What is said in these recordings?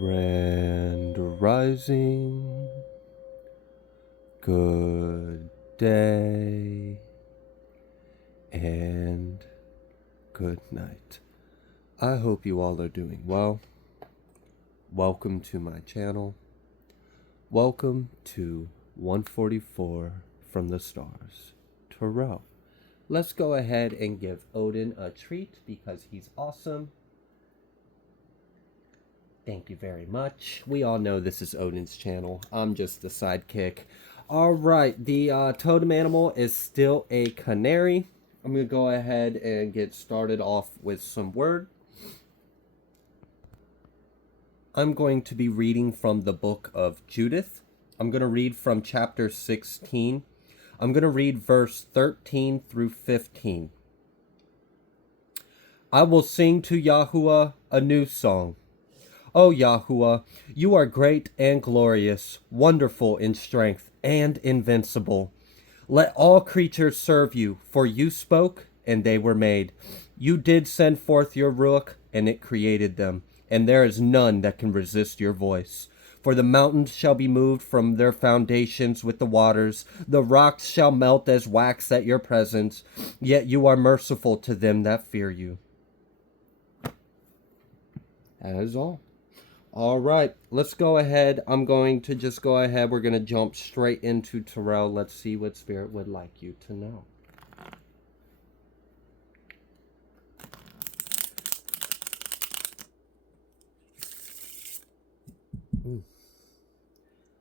Grand rising, good day, and good night. I hope you all are doing well. Welcome to my channel. Welcome to 144 from the stars, Tarot. Let's go ahead and give Odin a treat because he's awesome. Thank you very much. We all know this is Odin's channel. I'm just the sidekick. Alright, the totem animal is still a canary. I'm going to go ahead and get started off with some word. I'm going to be reading from the book of Judith. I'm going to read from chapter 16. I'm going to read verse 13 through 15. I will sing to Yahuwah a new song. O Yahuwah, you are great and glorious, wonderful in strength, and invincible. Let all creatures serve you, for you spoke, and they were made. You did send forth your Ruach, and it created them, and there is none that can resist your voice. For the mountains shall be moved from their foundations with the waters, the rocks shall melt as wax at your presence, yet you are merciful to them that fear you. That is all. All right, let's go ahead. I'm going to just go ahead. We're going to jump straight into Tarot. Let's see what Spirit would like you to know.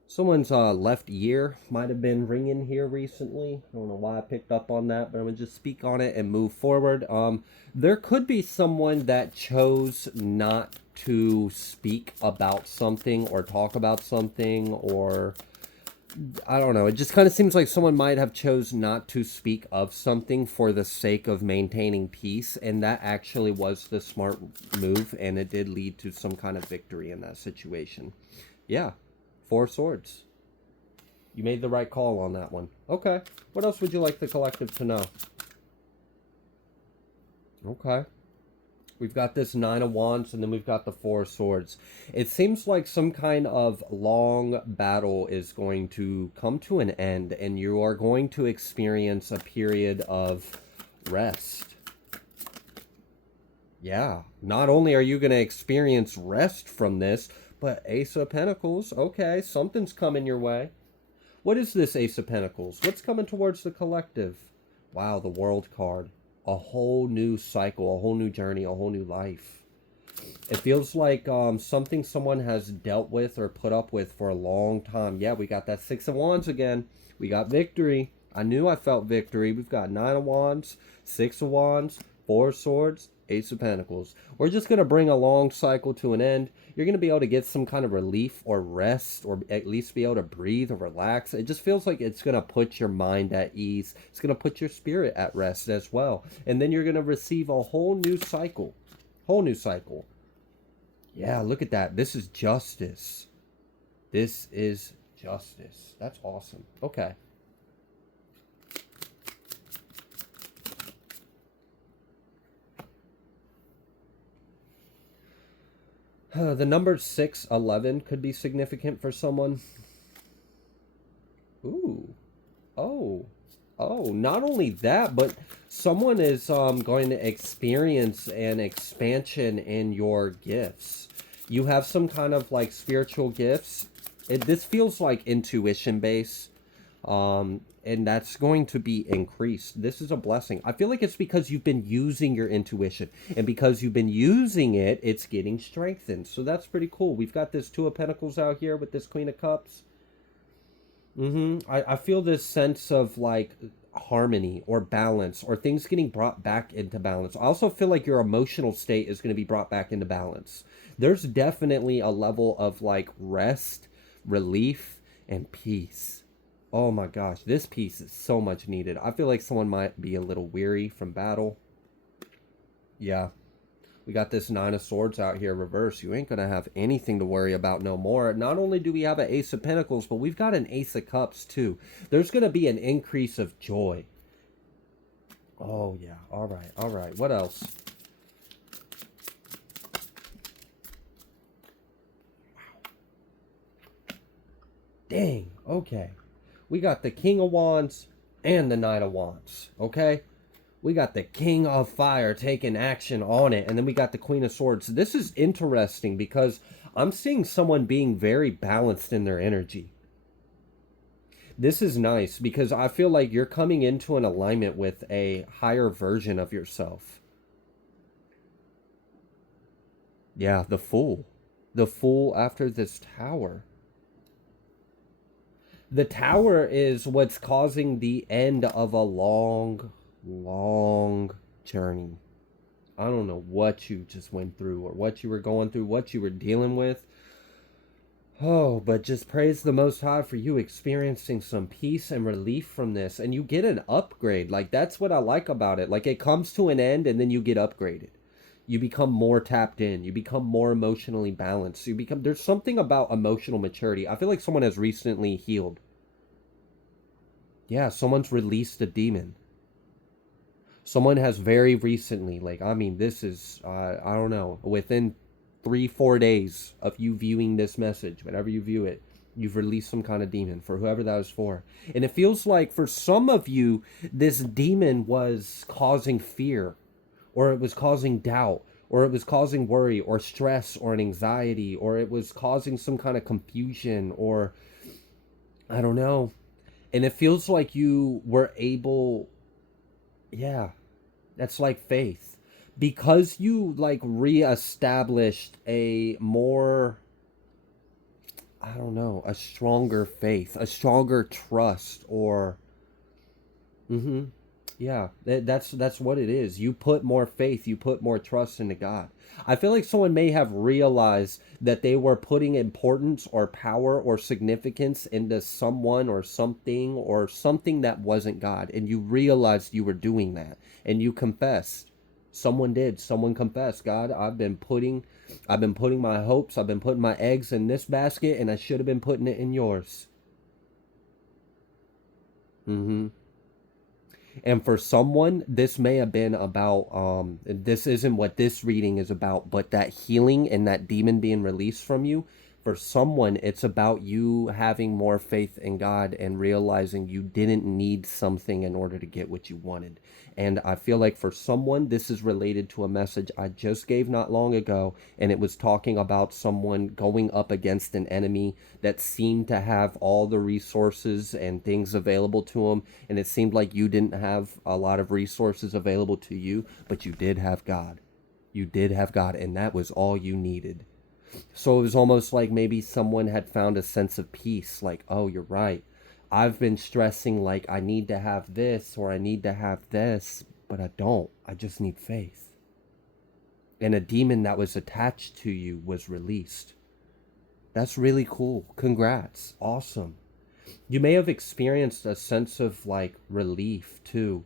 Someone's left ear might have been ringing here recently. I don't know why I picked up on that, but I'm going to just speak on it and move forward. There could be someone that chose not to speak about something or talk about something, or I don't know. It just kind of seems like someone might have chose not to speak of something for the sake of maintaining peace, and that actually was the smart move, and it did lead to some kind of victory in that situation. Yeah. 4 swords. You made the right call on that one. Okay. What else would you like the collective to know? Okay. We've got this 9 of Wands, and then we've got the 4 swords. It seems like some kind of long battle is going to come to an end, and you are going to experience a period of rest. Yeah. Not only are you going to experience rest from this, but Ace of Pentacles, okay, something's coming your way. What is this Ace of Pentacles? What's coming towards the collective? Wow, the World card. A whole new cycle, a whole new journey, a whole new life. It feels like something someone has dealt with or put up with for a long time. Yeah, we got that 6 of Wands again. We got victory. I knew I felt victory. We've got 9 of Wands, 6 of Wands, 4 swords, Ace of Pentacles. We're just going to bring a long cycle to an end. You're going to be able to get some kind of relief or rest, or at least be able to breathe or relax. It just feels like it's going to put your mind at ease. It's going to put your spirit at rest as well. And then you're going to receive a whole new cycle. Whole new cycle. Yeah, look at that. This is justice. This is justice. That's awesome. Okay. The number 611 could be significant for someone. Ooh. Oh. Oh, not only that, but someone is going to experience an expansion in your gifts. You have some kind of like spiritual gifts. This feels like intuition based. And that's going to be increased. This is a blessing. I feel like it's because you've been using your intuition. And because you've been using it, it's getting strengthened. So that's pretty cool. We've got this 2 of Pentacles out here with this Queen of Cups. I feel this sense of like harmony or balance, or things getting brought back into balance. I also feel like your emotional state is going to be brought back into balance. There's definitely a level of like rest, relief, and peace. Oh my gosh, this piece is so much needed. I feel like someone might be a little weary from battle. Yeah. We got this 9 of Swords out here reverse. You ain't going to have anything to worry about no more. Not only do we have an Ace of Pentacles, but we've got an Ace of Cups too. There's going to be an increase of joy. Oh yeah. All right. All right. What else? Dang, okay. We got the King of Wands and the Knight of Wands, okay? We got the King of Fire taking action on it, and then we got the Queen of Swords. This is interesting because I'm seeing someone being very balanced in their energy. This is nice because I feel like you're coming into an alignment with a higher version of yourself. Yeah, the Fool. The Fool after this Tower. The Tower is what's causing the end of a long, long journey. I don't know what you just went through or what you were going through, what you were dealing with. Oh, but just praise the Most High for you experiencing some peace and relief from this. And you get an upgrade. Like, that's what I like about it. Like, it comes to an end and then you get upgraded. You become more tapped in. You become more emotionally balanced. There's something about emotional maturity. I feel like someone has recently healed. Yeah, someone's released a demon. Someone has very recently, like, I mean, this is, I don't know, within 3-4 days of you viewing this message, whenever you view it, you've released some kind of demon for whoever that was for. And it feels like for some of you, this demon was causing fear, or it was causing doubt, or it was causing worry, or stress, or an anxiety, or it was causing some kind of confusion, or I don't know. And it feels like you were able, yeah, that's like faith. Because you like reestablished a more, I don't know, a stronger faith, a stronger trust, or mm-hmm. Yeah, that's what it is. You put more faith, you put more trust into God. I feel like someone may have realized that they were putting importance or power or significance into someone or something that wasn't God, and you realized you were doing that, and you confessed. Someone did. Someone confessed. God, I've been putting my hopes, I've been putting my eggs in this basket, and I should have been putting it in yours. Mm-hmm. And for someone, this may have been about, this isn't what this reading is about, but that healing and that demon being released from you. For someone, it's about you having more faith in God and realizing you didn't need something in order to get what you wanted. And I feel like for someone, this is related to a message I just gave not long ago. And it was talking about someone going up against an enemy that seemed to have all the resources and things available to them. And it seemed like you didn't have a lot of resources available to you, but you did have God. You did have God, and that was all you needed. So it was almost like maybe someone had found a sense of peace, like, oh, you're right. I've been stressing like I need to have this or I need to have this, but I don't. I just need faith. And a demon that was attached to you was released. That's really cool. Congrats. Awesome. You may have experienced a sense of like relief too.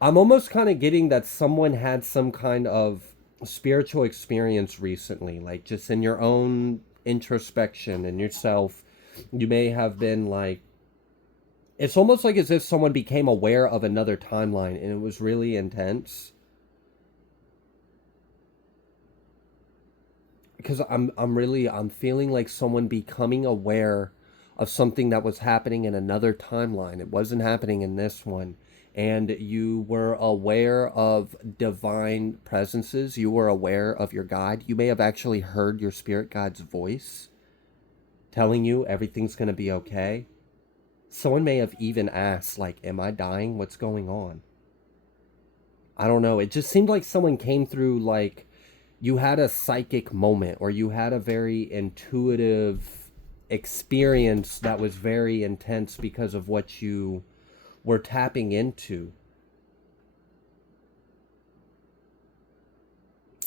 I'm almost kind of getting that someone had some kind of spiritual experience recently, like just in your own introspection and yourself. You may have been like, it's almost like as if someone became aware of another timeline and it was really intense. Because I'm feeling like someone becoming aware of something that was happening in another timeline. It wasn't happening in this one. And you were aware of divine presences. You were aware of your guide. You may have actually heard your spirit guide's voice telling you everything's going to be okay. Someone may have even asked, like, am I dying? What's going on? I don't know. It just seemed like someone came through, like, you had a psychic moment or you had a very intuitive experience that was very intense because of what you were tapping into.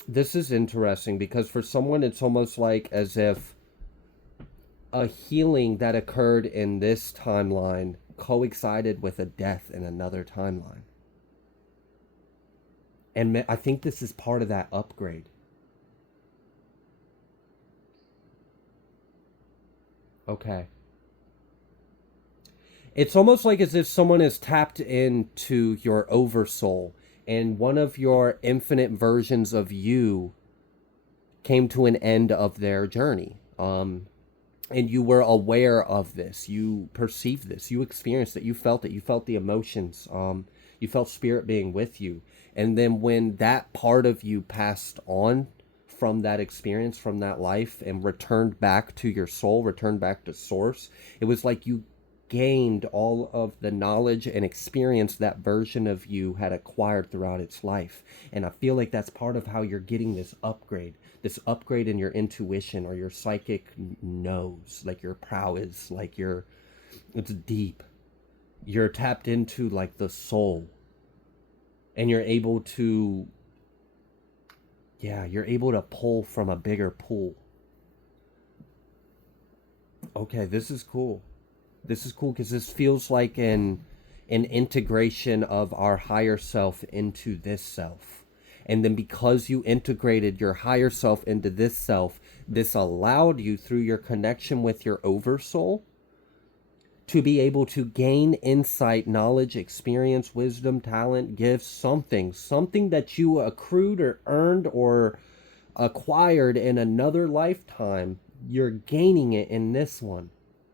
This is interesting because for someone it's almost like as if a healing that occurred in this timeline coincided with a death in another timeline. And I think this is part of that upgrade. Okay. It's almost like as if someone has tapped into your oversoul and one of your infinite versions of you came to an end of their journey. and you were aware of this, you perceived this, you experienced it, you felt it, you felt the emotions, you felt spirit being with you. And then when that part of you passed on from that experience, from that life, and returned back to your soul, returned back to source, it was like you gained all of the knowledge and experience that version of you had acquired throughout its life. And I feel like that's part of how you're getting this upgrade in your intuition, or your psychic knows, like your prowess, like your, it's deep. You're tapped into like the soul, and you're able to, yeah, you're able to pull from a bigger pool. Okay, this is cool. This is cool because this feels like an integration of our higher self into this self. And then because you integrated your higher self into this self, this allowed you, through your connection with your oversoul, to be able to gain insight, knowledge, experience, wisdom, talent, gifts, something that you accrued or earned or acquired in another lifetime. You're gaining it in this one.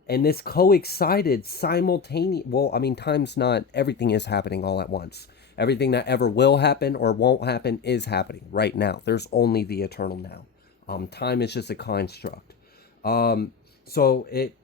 And this coexisted simultaneously. Well, I mean, time's not, everything is happening all at once. Everything that ever will happen or won't happen is happening right now. There's only the eternal now. Time is just a construct. So it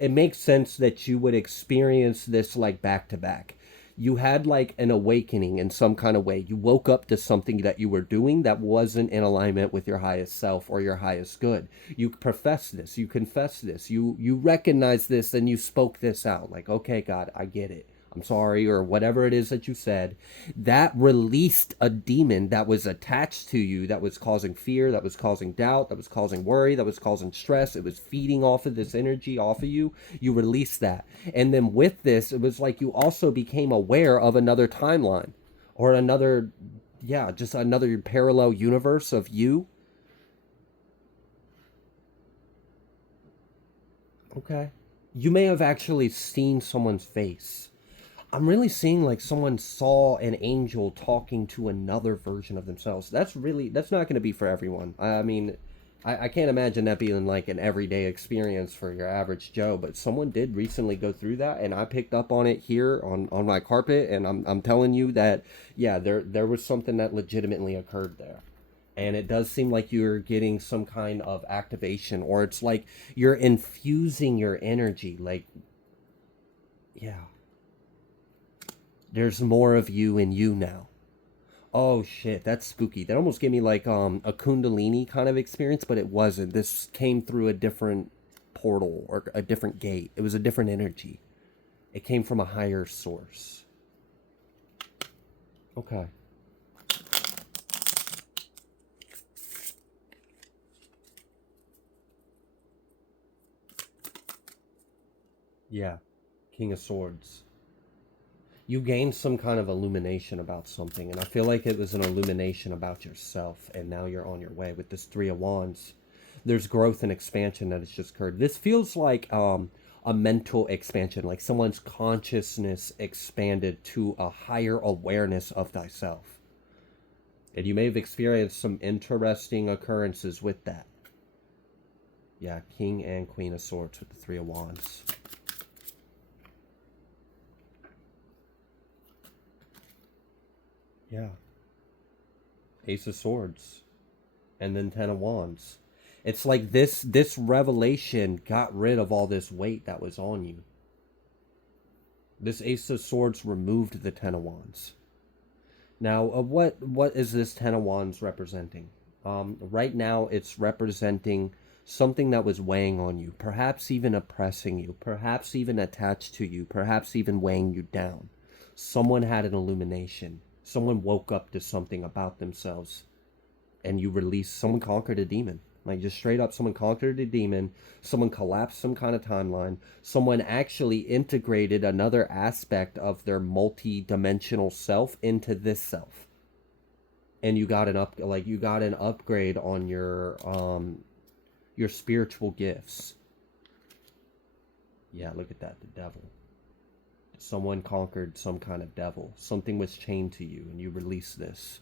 makes sense that you would experience this like back to back. You had like an awakening in some kind of way. You woke up to something that you were doing that wasn't in alignment with your highest self or your highest good. You profess this, you confess this, you recognize this, and you spoke this out. Like, okay, God, I get it. I'm sorry, or whatever it is that you said. That released a demon that was attached to you, that was causing fear, that was causing doubt, that was causing worry, that was causing stress. It was feeding off of this energy off of you. You released that. And then with this, it was like you also became aware of another timeline, or another, yeah, just another parallel universe of you. Okay. You may have actually seen someone's face. I'm really seeing like someone saw an angel talking to another version of themselves. That's not going to be for everyone. I mean, I can't imagine that being like an everyday experience for your average Joe, but someone did recently go through that, and I picked up on it here on my carpet, and I'm telling you that, yeah, there was something that legitimately occurred there. And it does seem like you're getting some kind of activation, or it's like you're infusing your energy. Like, yeah, there's more of you in you now. Oh shit, that's spooky. That almost gave me like a Kundalini kind of experience, but it wasn't. This came through a different portal or a different gate. It was a different energy. It came from a higher source. Okay. Yeah. King of Swords. You gained some kind of illumination about something, and I feel like it was an illumination about yourself, and now you're on your way with this Three of Wands. There's growth and expansion that has just occurred. This feels like a mental expansion, like someone's consciousness expanded to a higher awareness of thyself. And you may have experienced some interesting occurrences with that. Yeah, King and Queen of Swords with the Three of Wands. Yeah. Ace of Swords. And then Ten of Wands. It's like this revelation got rid of all this weight that was on you. This Ace of Swords removed the Ten of Wands. Now, what is this Ten of Wands representing? Right now, it's representing something that was weighing on you, perhaps even oppressing you, perhaps even attached to you, perhaps even weighing you down. Someone had an illumination. Someone woke up to something about themselves, and you released. Someone conquered a demon. Like, just straight up, someone conquered a demon. Someone collapsed some kind of timeline. Someone actually integrated another aspect of their multi-dimensional self into this self. And you got you got an upgrade on your spiritual gifts. Yeah, look at that, the devil. Someone conquered some kind of devil. Something was chained to you, and you released this.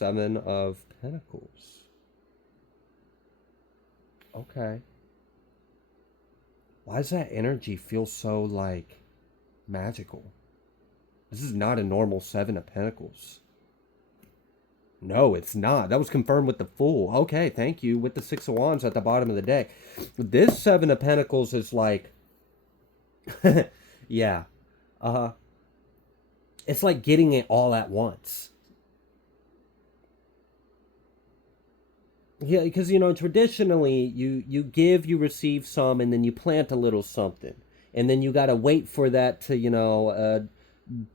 Seven of Pentacles. Okay. Why does that energy feel so, like, magical? This is not a normal Seven of Pentacles. No, it's not. That was confirmed with the Fool. Okay, thank you. With the Six of Wands at the bottom of the deck. This Seven of Pentacles is like... yeah. It's like getting it all at once. Yeah, because, traditionally, you give, you receive some, and then you plant a little something. And then you got to wait for that to,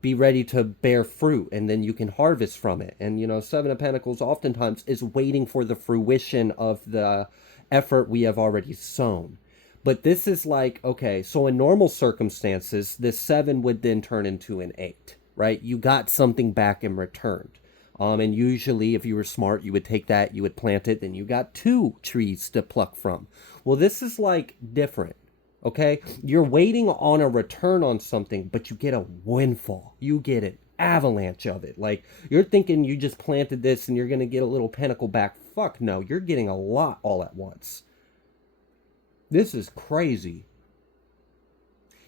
be ready to bear fruit, and then you can harvest from it. And, Seven of Pentacles oftentimes is waiting for the fruition of the effort we have already sown. But this is like, okay, so in normal circumstances, this 7 would then turn into an 8, right? You got something back in return. And usually, if you were smart, you would take that, you would plant it, then you got 2 trees to pluck from. Well, this is like different, okay? You're waiting on a return on something, but you get a windfall. You get an avalanche of it. Like, you're thinking you just planted this and you're going to get a little pentacle back. Fuck no, you're getting a lot all at once. This is crazy.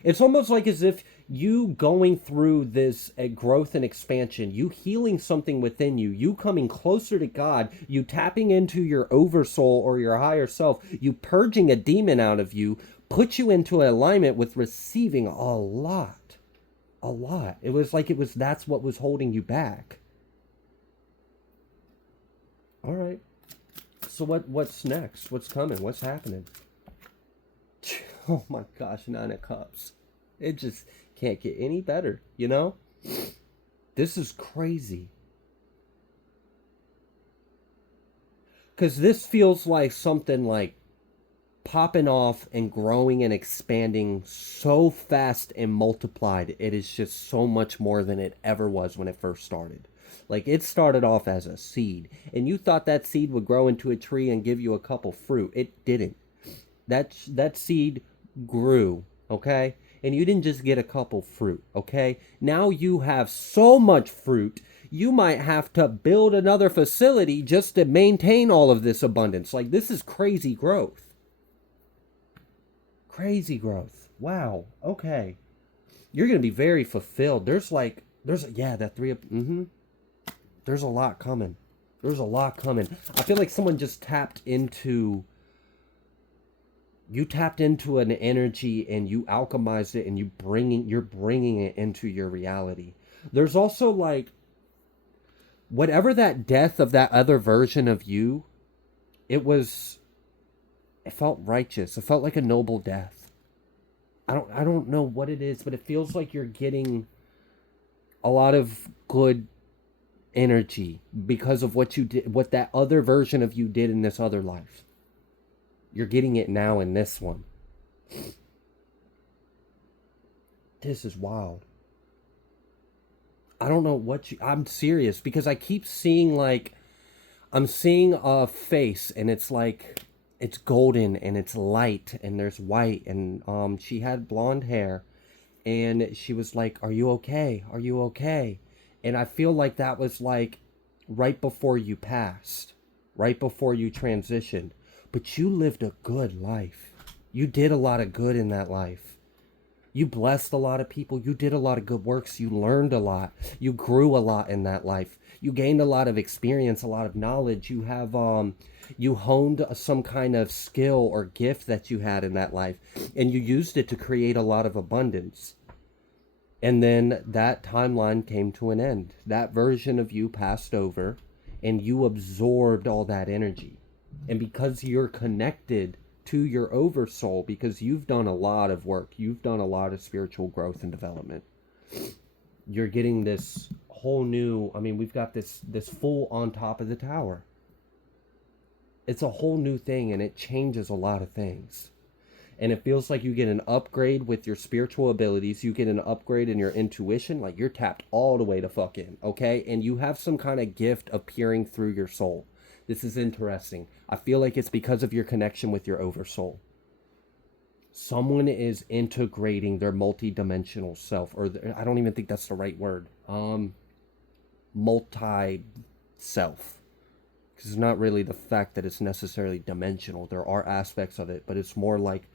It's almost like as if you going through this growth and expansion, you healing something within you, you coming closer to God, you tapping into your oversoul or your higher self, you purging a demon out of you, put you into alignment with receiving a lot. A lot. It was like that's what was holding you back. All right. So what's next? What's coming? What's happening? Oh my gosh, 9 of Cups. It just can't get any better, This is crazy. Because this feels like something like popping off and growing and expanding so fast and multiplied. It is just so much more than it ever was when it first started. Like, it started off as a seed, and you thought that seed would grow into a tree and give you a couple fruit. It didn't. That seed grew, okay? And you didn't just get a couple fruit, okay? Now you have so much fruit, you might have to build another facility just to maintain all of this abundance. Like, this is crazy growth. Crazy growth. Wow. Okay. You're going to be very fulfilled. There's that 3 of... There's a lot coming. There's a lot coming. I feel like someone just tapped into... You tapped into an energy and you alchemized it, and you're bringing it into your reality. There's also like, whatever that death of that other version of you, it felt righteous. It felt like a noble death. I don't know what it is, but it feels like you're getting a lot of good energy because of what you did, what that other version of you did in this other life. You're getting it now in this one. This is wild. I don't know I'm serious, because I keep seeing I'm seeing a face, and it's like, it's golden and it's light and there's white, and she had blonde hair, and she was like, "Are you okay? Are you okay?" And I feel like that was like right before you passed, right before you transitioned. But you lived a good life. You did a lot of good in that life. You blessed a lot of people. You did a lot of good works. You learned a lot. You grew a lot in that life. You gained a lot of experience, a lot of knowledge. You have you honed some kind of skill or gift that you had in that life, and you used it to create a lot of abundance. And then that timeline came to an end. That version of you passed over, and you absorbed all that energy. And because you're connected to your oversoul, because you've done a lot of work, you've done a lot of spiritual growth and development, you're getting this whole new, we've got this Fool on top of the tower. It's a whole new thing, and it changes a lot of things. And it feels like you get an upgrade with your spiritual abilities. You get an upgrade in your intuition. Like, you're tapped all the way to fuck in, okay? And you have some kind of gift of peering through your soul. This is interesting. I feel like it's because of your connection with your oversoul. Someone is integrating their multi-dimensional self, or I don't even think that's the right word. self. Because it's not really the fact that it's necessarily dimensional. There are aspects of it, but it's more like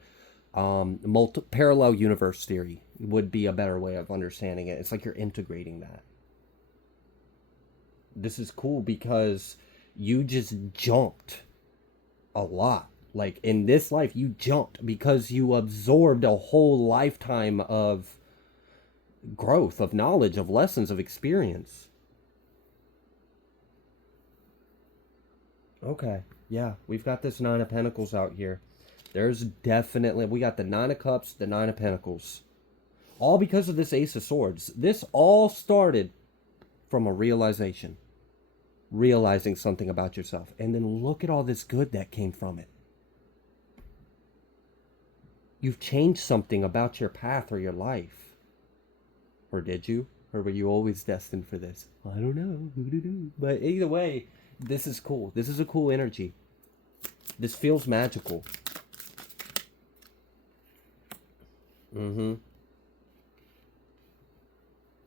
parallel universe theory would be a better way of understanding it. It's like you're integrating that. This is cool because you just jumped a lot. Like in this life, you jumped because you absorbed a whole lifetime of growth, of knowledge, of lessons, of experience. Okay, yeah, we've got this Nine of Pentacles out here. There's definitely, we got the Nine of Cups, the Nine of Pentacles. All because of this Ace of Swords. This all started from a realization. Realizing something about yourself. And then look at all this good that came from it. You've changed something about your path or your life. Or did you? Or were you always destined for this? I don't know. But either way, this is cool. This is a cool energy. This feels magical.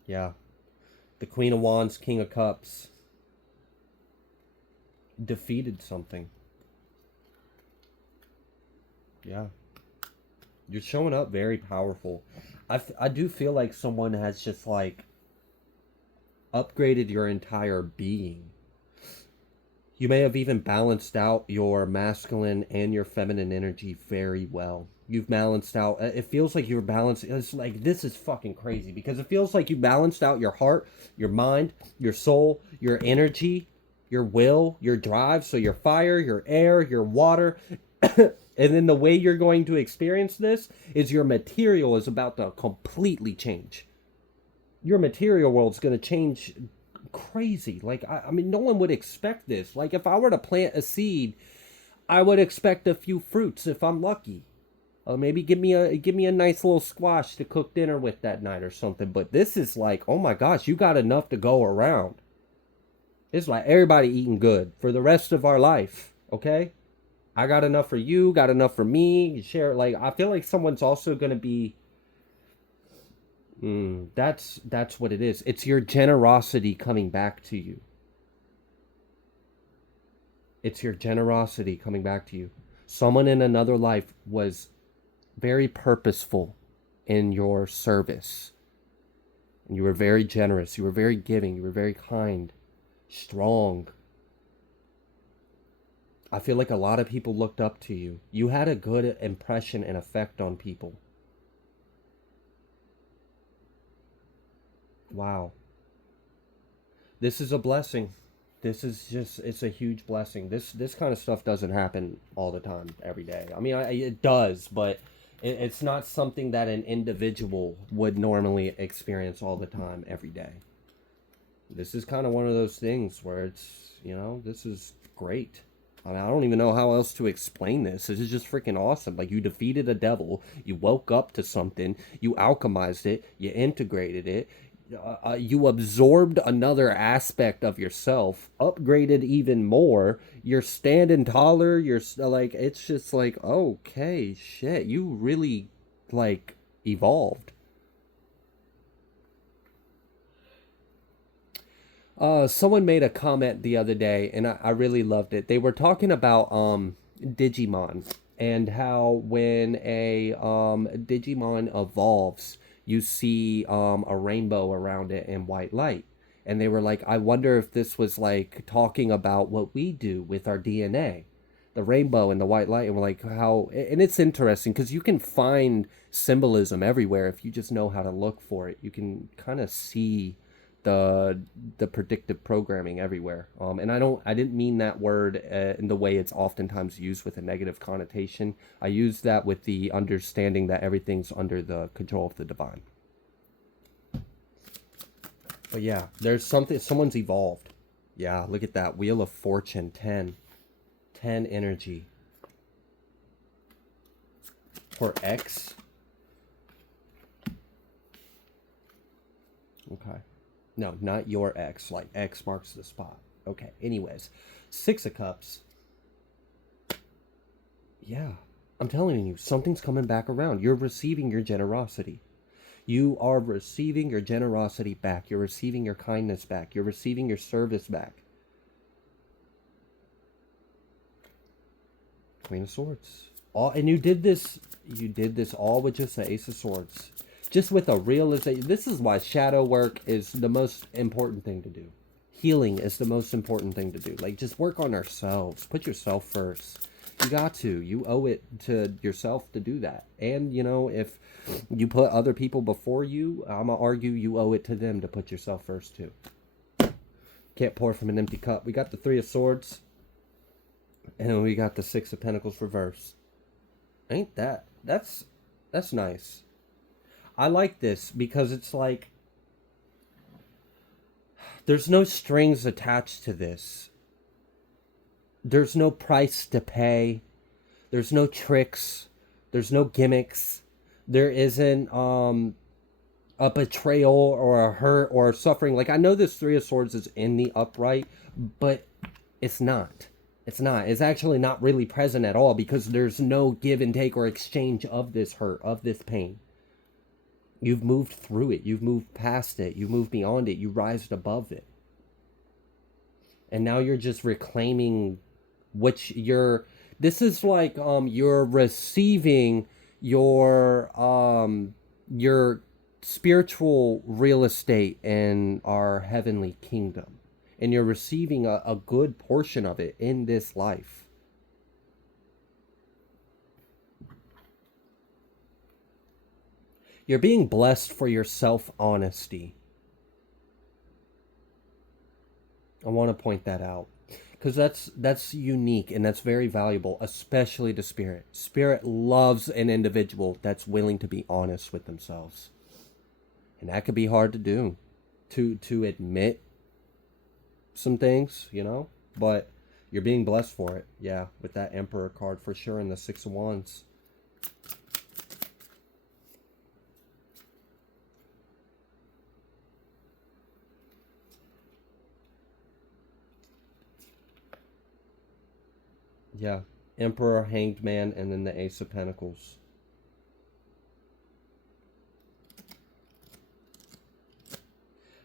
Yeah. The Queen of Wands, King of Cups. Defeated something. Yeah. You're showing up very powerful. I do feel like someone has just like upgraded your entire being. You may have even balanced out your masculine and your feminine energy very well. You've balanced out, it feels like you're balanced. It's like, this is fucking crazy because it feels like you balanced out your heart, your mind, your soul, your energy, your will, your drive. So your fire, your air, your water. And then the way you're going to experience this is your material is about to completely change. Your material world's going to change crazy. Like, I mean, no one would expect this. Like, if I were to plant a seed, I would expect a few fruits if I'm lucky. Maybe give me a nice little squash to cook dinner with that night or something. But this is like, oh my gosh, you got enough to go around. It's like everybody eating good for the rest of our life, okay? I got enough for you, got enough for me. You share, like, I feel like someone's also going to be... that's what it is. It's your generosity coming back to you. It's your generosity coming back to you. Someone in another life was very purposeful in your service. And you were very generous. You were very giving. You were very kind. Strong. I feel like a lot of people looked up to you. You had a good impression and effect on people. Wow. This is a blessing. This is just, it's a huge blessing. This kind of stuff doesn't happen all the time, every day. I mean, it does, but it's not something that an individual would normally experience all the time, every day. This is kind of one of those things where it's, this is great. I mean, I don't even know how else to explain this. This is just freaking awesome. Like, you defeated a devil, you woke up to something, you alchemized it, you integrated it, you absorbed another aspect of yourself, upgraded even more, you're standing taller, you're like, it's just like, okay, shit, you really, like, evolved. Someone made a comment the other day, and I really loved it. They were talking about Digimon, and how when a Digimon evolves, you see a rainbow around it and white light. And they were like, I wonder if this was like talking about what we do with our DNA, the rainbow and the white light. And we're like, how, and it's interesting because you can find symbolism everywhere if you just know how to look for it. You can kind of see the predictive programming everywhere. And I didn't mean that word in the way it's oftentimes used with a negative connotation. I use that with the understanding that everything's under the control of the divine. But yeah, there's something, someone's evolved. Yeah, look at that. Wheel of Fortune, 10 energy. For X. Okay. No, not your X. Like, X marks the spot. Okay, anyways. Six of Cups. Yeah, I'm telling you, something's coming back around. You're receiving your generosity. You are receiving your generosity back. You're receiving your kindness back. You're receiving your service back. Queen of Swords. All, and you did this all with just the Ace of Swords. Just with a realization. This is why shadow work is the most important thing to do. Healing is the most important thing to do. Like, just work on ourselves. Put yourself first. You got to. You owe it to yourself to do that. And, you know, if you put other people before you, I'm going to argue you owe it to them to put yourself first, too. Can't pour from an empty cup. We got the Three of Swords. And we got the Six of Pentacles reversed. Ain't that? That's nice. I like this because it's like there's no strings attached to this. There's no price to pay. There's no tricks. There's no gimmicks. There isn't a betrayal or a hurt or a suffering. Like, I know this Three of Swords is in the upright, but it's not. It's not. It's actually not really present at all because there's no give and take or exchange of this hurt, of this pain. You've moved through it. You've moved past it. You've moved beyond it. You rised above it. And now you're just reclaiming which you're... This is like you're receiving your spiritual real estate in our heavenly kingdom. And you're receiving a good portion of it in this life. You're being blessed for your self-honesty. I want to point that out. Because that's unique and that's very valuable, especially to Spirit. Spirit loves an individual that's willing to be honest with themselves. And that could be hard to do. To admit some things, you know? But you're being blessed for it. Yeah, with that Emperor card for sure and the Six of Wands. Yeah, Emperor, Hanged Man, and then the Ace of Pentacles.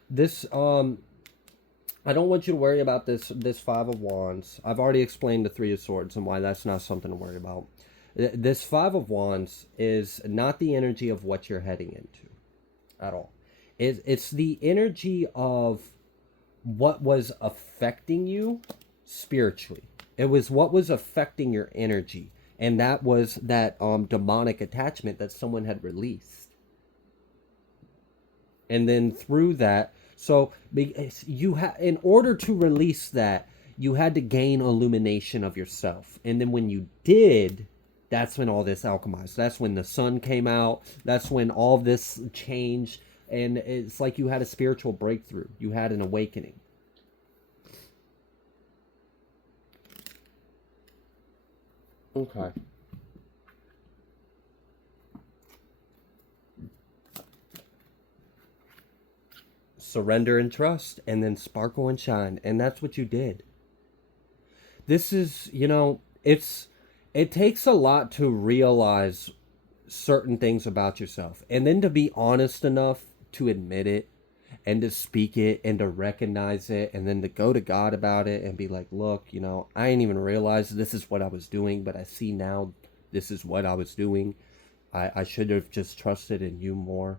This, I don't want you to worry about this Five of Wands. I've already explained the Three of Swords and why that's not something to worry about. This Five of Wands is not the energy of what you're heading into at all. It's the energy of what was affecting you spiritually. It was what was affecting your energy. And that was that demonic attachment that someone had released. And then through that, so you in order to release that, you had to gain illumination of yourself. And then when you did, that's when all this alchemized. That's when the sun came out. That's when all this changed. And it's like you had a spiritual breakthrough. You had an awakening. Okay. Surrender and trust, and then sparkle and shine. And that's what you did. This is, you know, it takes a lot to realize certain things about yourself. And then to be honest enough to admit it and to speak it and to recognize it and then to go to God about it and be like, look, you know, I didn't even realize this is what I was doing, but I see now this is what I was doing. I should have just trusted in you more.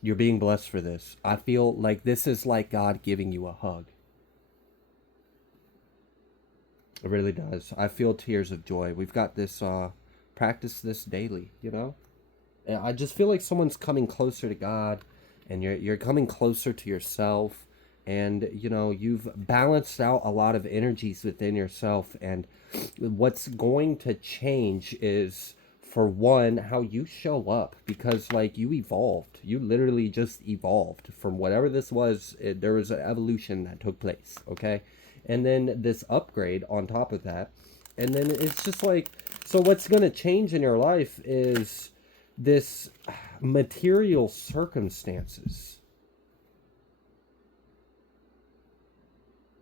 You're being blessed for this. I feel like this is like God giving you a hug. It really does. I feel tears of joy. We've got this, practice this daily, you know? And I just feel like someone's coming closer to God and you're coming closer to yourself. And, you know, you've balanced out a lot of energies within yourself. And what's going to change is, for one, how you show up. Because, like, you evolved. You literally just evolved. From whatever this was, there was an evolution that took place, okay? And then this upgrade on top of that. And then it's just like, so what's going to change in your life is this material circumstances.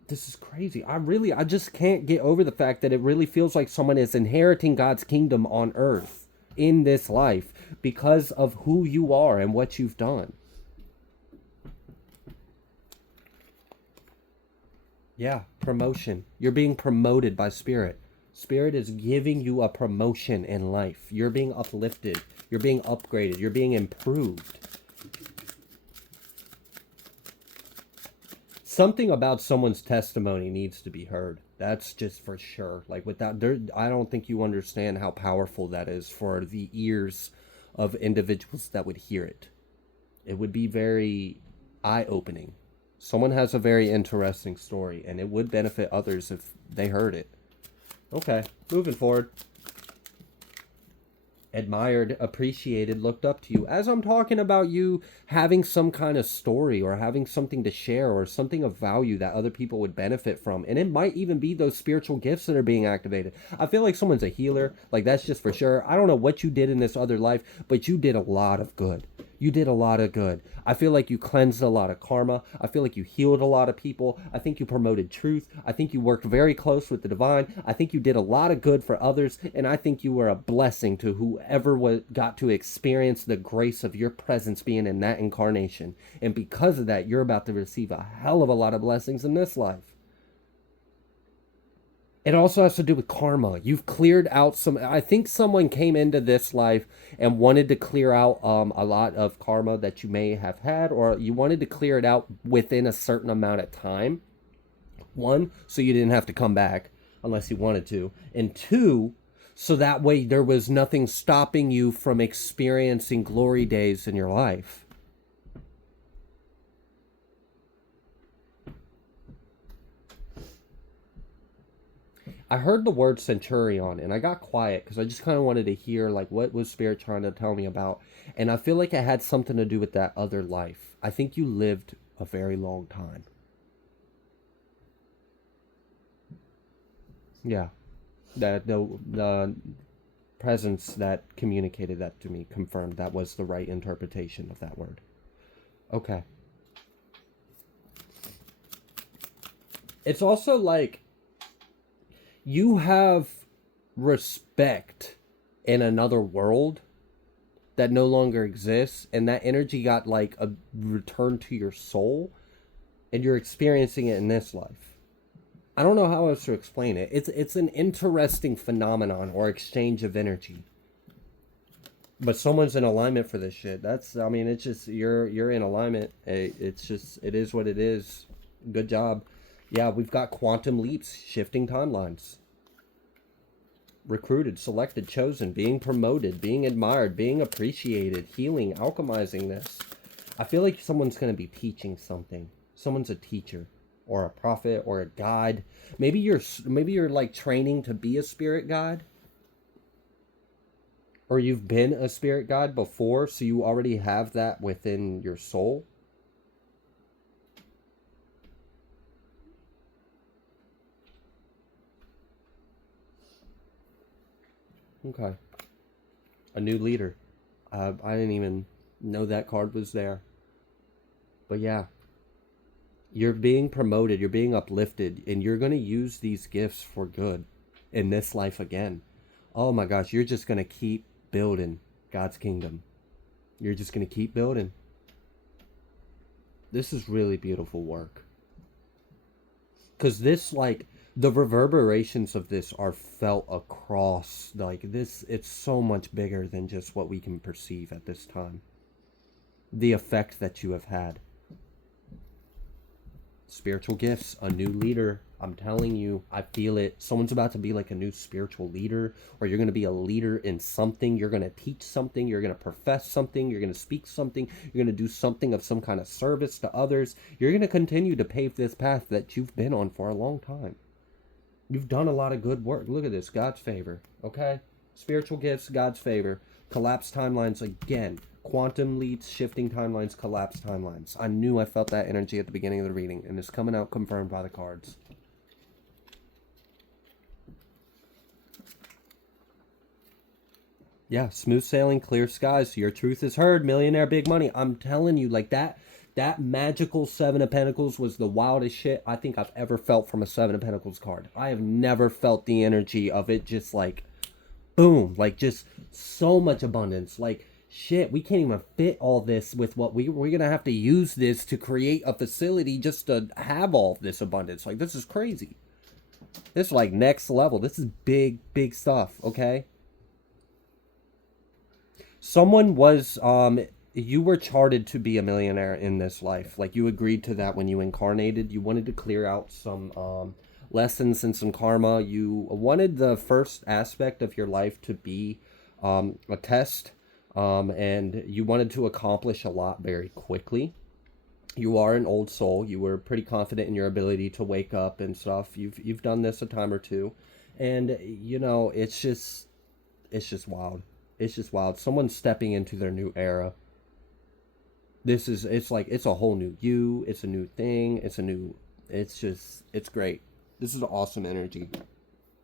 This is crazy. I just can't get over the fact that it really feels like someone is inheriting God's kingdom on earth in this life because of who you are and what you've done. Yeah, promotion. You're being promoted by Spirit. Spirit is giving you a promotion in life. You're being uplifted. You're being upgraded. You're being improved. Something about someone's testimony needs to be heard. That's just for sure. Like without, I don't think you understand how powerful that is for the ears of individuals that would hear it. It would be very eye-opening. Someone has a very interesting story, and it would benefit others if they heard it. Okay, moving forward. Admired, appreciated, looked up to you. As I'm talking about you having some kind of story or having something to share or something of value that other people would benefit from. And it might even be those spiritual gifts that are being activated. I feel like someone's a healer. Like, that's just for sure. I don't know what you did in this other life, but you did a lot of good. You did a lot of good. I feel like you cleansed a lot of karma. I feel like you healed a lot of people. I think you promoted truth. I think you worked very close with the divine. I think you did a lot of good for others. And I think you were a blessing to whoever got to experience the grace of your presence being in that incarnation. And because of that, you're about to receive a hell of a lot of blessings in this life. It also has to do with karma. You've cleared out some. I think someone came into this life and wanted to clear out a lot of karma that you may have had, or you wanted to clear it out within a certain amount of time. One, so you didn't have to come back unless you wanted to. And two, so that way there was nothing stopping you from experiencing glory days in your life. I heard the word centurion and I got quiet because I just kind of wanted to hear like what was Spirit trying to tell me about. And I feel like it had something to do with that other life. I think you lived a very long time. Yeah. The presence that communicated that to me confirmed that was the right interpretation of that word. Okay. It's also like you have respect in another world that no longer exists, and that energy got like a return to your soul, and you're experiencing it in this life. I don't know how else to explain it. It's an interesting phenomenon or exchange of energy. But someone's in alignment for this shit. I mean, it's just you're in alignment. It's just it is what it is. Good job. Yeah, we've got quantum leaps, shifting timelines. Recruited, selected, chosen, being promoted, being admired, being appreciated, healing, alchemizing this. I feel like someone's going to be teaching something. Someone's a teacher or a prophet or a guide. Maybe you're like training to be a spirit guide. Or you've been a spirit guide before, so you already have that within your soul. Okay. A new leader. I didn't even know that card was there. But yeah. You're being promoted. You're being uplifted. And you're going to use these gifts for good in this life again. Oh my gosh. You're just going to keep building God's kingdom. You're just going to keep building. This is really beautiful work. Because this, like, the reverberations of this are felt across, like, this, it's so much bigger than just what we can perceive at this time. The effect that you have had. Spiritual gifts, a new leader. I'm telling you, I feel it. Someone's about to be like a new spiritual leader, or you're going to be a leader in something. You're going to teach something. You're going to profess something. You're going to speak something. You're going to do something of some kind of service to others. You're going to continue to pave this path that you've been on for a long time. You've done a lot of good work. Look at this. God's favor. Okay? Spiritual gifts, God's favor. Collapsed timelines again. Quantum leaps, shifting timelines, collapsed timelines. I knew I felt that energy at the beginning of the reading, and it's coming out confirmed by the cards. Yeah, smooth sailing, clear skies. Your truth is heard. Millionaire, big money. I'm telling you, like that magical Seven of Pentacles was the wildest shit I think I've ever felt from a Seven of Pentacles card. I have never felt the energy of it just like, boom, like just so much abundance. Like, shit, we can't even fit all this with what we're going to have to use this to create a facility just to have all this abundance. Like, this is crazy. This is like next level. This is big, big stuff, okay? Someone was you were charted to be a millionaire in this life. Like you agreed to that when you incarnated. You wanted to clear out some lessons and some karma. You wanted the first aspect of your life to be a test, and you wanted to accomplish a lot very quickly. You are an old soul. You were pretty confident in your ability to wake up and stuff. You've done this a time or two, and you know it's just wild. It's just wild. Someone's stepping into their new era. It's like it's a whole new you. It's a new thing. It's great. This is awesome energy.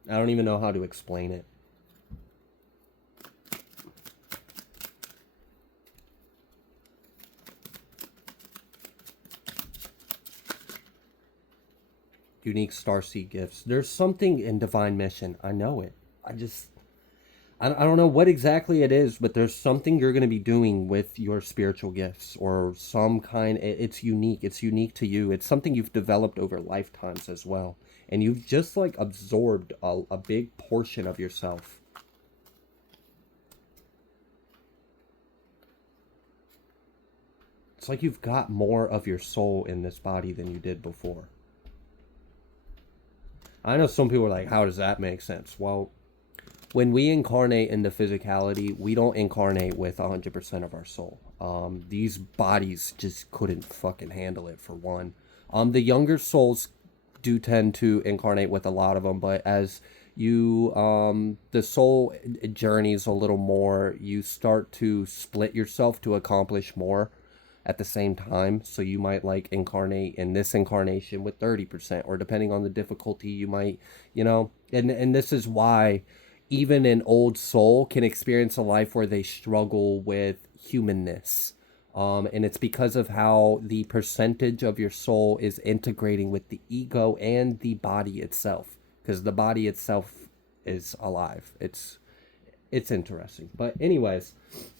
I don't even know how to explain it. Unique starseed gifts. There's something in divine mission. I know it. I don't know what exactly it is, but there's something you're going to be doing with your spiritual gifts or some kind. It's unique. It's unique to you. It's something you've developed over lifetimes as well. And you've just like absorbed a big portion of yourself. It's like you've got more of your soul in this body than you did before. I know some people are like, how does that make sense? Well, when we incarnate into physicality, we don't incarnate with 100% of our soul. These bodies just couldn't fucking handle it, for one. The younger souls do tend to incarnate with a lot of them, but as the soul journeys a little more, you start to split yourself to accomplish more at the same time. So you might like incarnate in this incarnation with 30%, or depending on the difficulty, you might, and this is why even an old soul can experience a life where they struggle with humanness. And it's because of how the percentage of your soul is integrating with the ego and the body itself. Because the body itself is alive. It's interesting. But anyways,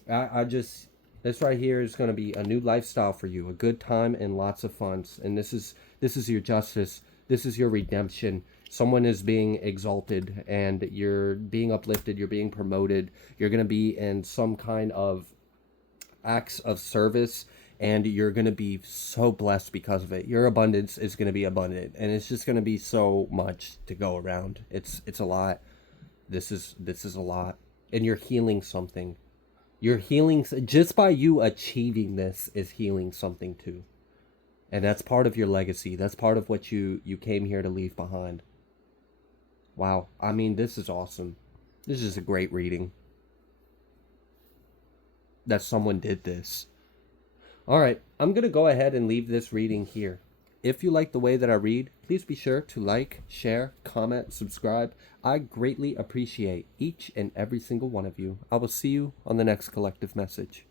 I just, this right here is going to be a new lifestyle for you. A good time and lots of fun. And this is your justice. This is your redemption. Someone is being exalted and you're being uplifted, you're being promoted, you're going to be in some kind of acts of service, and you're going to be so blessed because of it. Your abundance is going to be abundant, and it's just going to be so much to go around. It's a lot. This is a lot. And you're healing something. You're healing, just by you achieving this is healing something too. And that's part of your legacy. That's part of what you came here to leave behind. Wow. I mean, this is awesome. This is a great reading. That someone did this. All right. I'm going to go ahead and leave this reading here. If you like the way that I read, please be sure to like, share, comment, subscribe. I greatly appreciate each and every single one of you. I will see you on the next collective message.